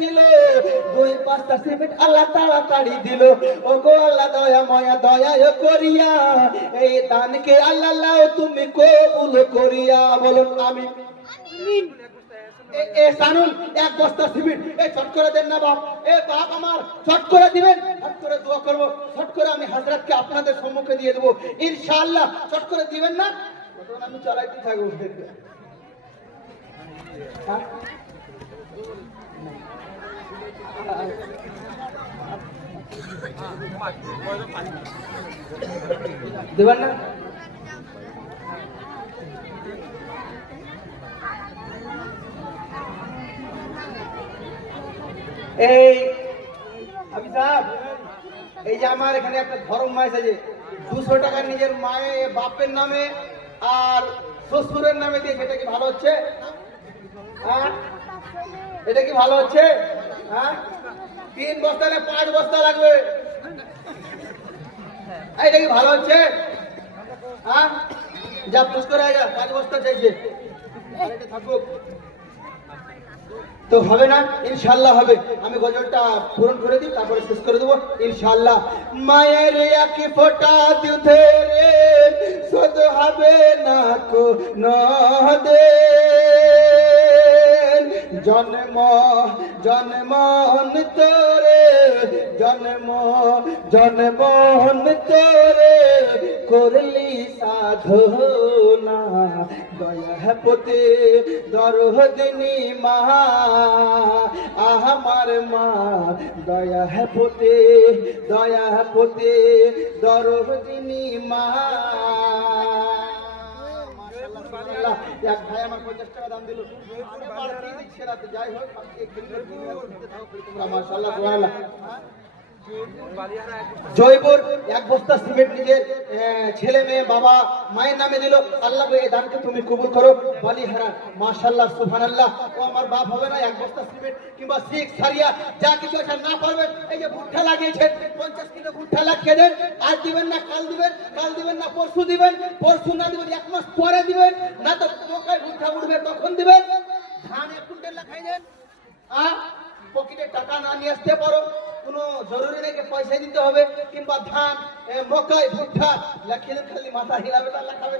লেগেছিল, 2-5টা সিমেন্ট আল্লাহ তাড়াতাড়ি দিল। ও গো আল্লাহ দয়া মায়া দয়া করিয়া এই দানকে আল্লাহ তুমি কবুল করিয়া। বলুন আমিন। এ সানুল 1 বস্তা সিমেন্ট চট করে দেন না বাপ। বাপ আমার চট করে দিবেন, চট করে দোয়া করব, চট করে আমি হযরতকে আপনাদের সম্মুখে দিয়ে দেব ইনশাআল্লাহ। চট করে দিবেন না, তখন আমি চালাইতে থাকবো। দেবেন না? এই আমি সাহেব, এই যে আমার এখানে একটা ধর্ম মাইস আছে, 200 টাকা নিজের মায়ের বাপের নামে আর শ্বশুরের নামে দিয়ে, সেটা কি ভালো হচ্ছে? হ্যাঁ, এটা কি ভালো হচ্ছে? হ্যাঁ, 3 বস্তা না 5 বস্তা লাগবে, এটা কি ভালো হচ্ছে? হ্যাঁ, যা পুষ করে আয়গা, 5 বস্তা চাইছে, এটা থাকুক তো হবে না? ইনশাআল্লাহ হবে। আমি গজলটা পূরণ করে দিই, তারপরে শেষ করে দেবো ইনশাআল্লাহ। মায়ের এক ফোঁটা দুধে রে শোধ হবে না কোনদিন, জন্ম জন্মন তোরে, জন্ম জন্মন তোরে করলি সাধনা, দয়া পতে দরদিনী মা আমার মা, দয়া পতে দরদিনী মা। এক ভাই আমার 50 টাকা দাম দিল, যাই হোক মাশাআল্লাহ সুবহানাল্লাহ। জয়পুর 1 বস্তা সিমেন্ট নিজের ছেলে মেয়ে বাবা মায়ের নামে দিল। আল্লাহ এই দানকে তুমি কবুল করো। বালিহারা মাশাআল্লাহ সুবহানাল্লাহ। ও আমার বাপ হবে না, 1 বস্তা সিমেন্ট কিংবা শিখ সারিয়া যা কিছু আছে না পারবেন, এই যে ভুট্টা লাগিয়েছেন 50 কিলো ভুট্টা লাগিয়ে দেন। আজ দিবেন না কাল দিবেন, কাল দিবেন না পরশু দিবেন, পরশু না দিবেন 1 মাস পরে দিবেন, না তো পোকায় ভুট্টা উঠবে তখন দিবেন। ধান 1 কুইন্টাল খাই দেন, পকেটে টাকা না নিয়ে আসতে পারো, কোনো জরুরি নেই পয়সা দিতে হবে, কিংবা ধান মকাই ভুট্টা লাখিয়ে খালি মাথা হিলাবে, আল্লাহ খাবে।